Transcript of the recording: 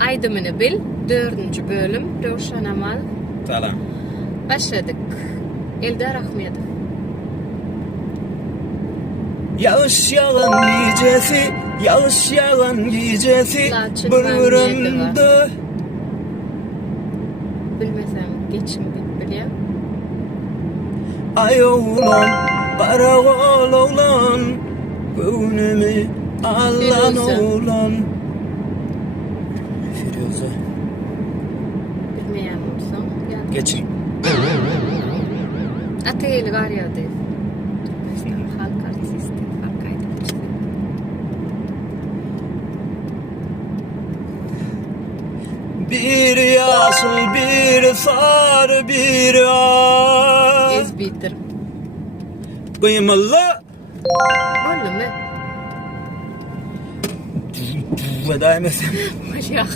Aydımını bil. 4. bölüm. Rövşan Amal. Tamam. Başladık. Eldar Ahmedov. Yağış yağan gecesi, yağış yağan gecesi, Laçın bırırımda. Bilmesem geçim biliyor. Ay oğlan, kara oğlan, gönlümü alan Firuze. oğlan. Firuze. Bilmeyen musun? Geçin. Ateyli var ya değil. Halk artisti. Halk aydınlısı. Bir yaşıl, bir sarı, bir ay. Ez bitir. Kıymalı. Oğlum mu? Veda emesem. Ya.